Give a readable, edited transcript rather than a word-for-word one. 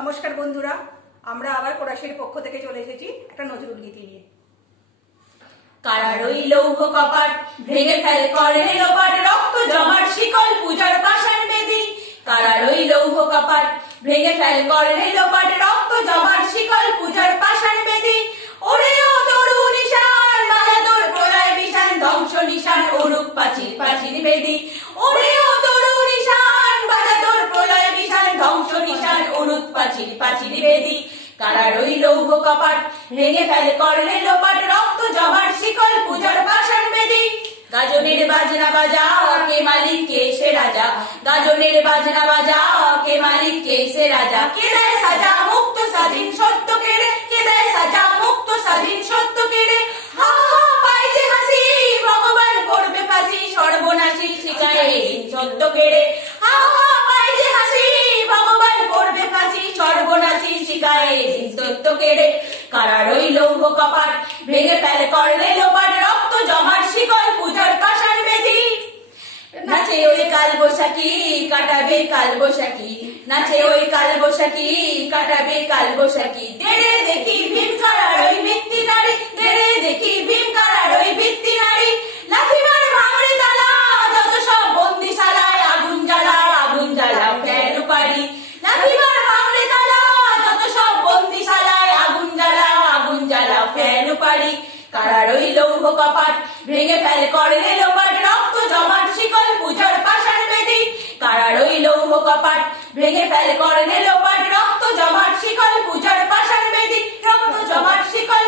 নমস্কার বন্ধুরা, আমরা আবার কোরাসের পক্ষ থেকে চলে এসেছি একটা নজরুল গীতি নিয়ে। কারার ওই লৌহ কপাট ভেঙে ফেল করে লোপাট, রক্ত জমাট শিকল পূজার পাষাণ বেদী। কারার ওই লৌহ কপাট ভেঙে ফেল করে লোপাট, রক্ত জমাট শিকল পূজার পাষাণ বেদী। ওরে ও তরু নিশান বাজা তোর প্রলয় বিশান, ধ্বংস নিশান অরূপ পাচির পাচির বেদী। ওরে ও তরু নিশান বাজা তোর প্রলয় বিশান, ধ্বংস নিশান অরূপ পাচির পাচির বেদী। কারার ওই লৌহ কপাট ভেঙে ফেলে করলে লোপাট, রক্ত জমাট শিকল পূজার পাষাণ বেদী। গাজনের বাজনা বাজা কে মালিক কে সে রাজা, গাজনের বাজনা বাজা কে মালিক কে সে রাজা। কে দেয় সাজা মুক্ত স্বাধীন সত্য কেড়ে, কে দেয় সাজা মুক্ত স্বাধীন সত্য কেড়ে। হা হা পাই যে হাসি ভগবান করবে ফাঁসি, সর্বনাশী শিকারে সত্য কেড়ে। হা হা পাই যে হাসি ভগবান করবে ফাঁসি, সর্বনাশী শিকারে সত্য কেড়ে। কারার ওই লৌহ কপাট ভেঙে ফেলে করলে লোপাট, রক্ত জমাট শিকল পূজার পাষাণ বেদী। নাচে ওই কাল বৈশাখী কাটাবে কাল বৈশাখী, নাচে ওই কাল বৈশাখী কাটাবে কাল বৈশাখী। দেড়ে দেখি ভীম কারার ওই ভিত্তি নারী, দেড়ে দেখি ভীম কারার ওই ভিত্তি নারী। লাঠিমার ভাঙড়ে তালা যত সব বন্দিশালায়, আগুন জ্বালা ফের পারি। লাঠিমার ভাঙড়ে তালা যত সব বন্দিশালায়, আগুন জ্বালা ফের পারি। কারার ওই লৌহ কপাট ভেঙে ফেল করে লোপাট, রক্ত জমাট শিকল পূজার পাষাণ বেদী। কারার ওই লৌহ কপাট ভেঙে ফেল করে লোপাট, রক্ত জমাট শিকল পূজার পাষাণ বেদী, রক্ত জমাট শিকল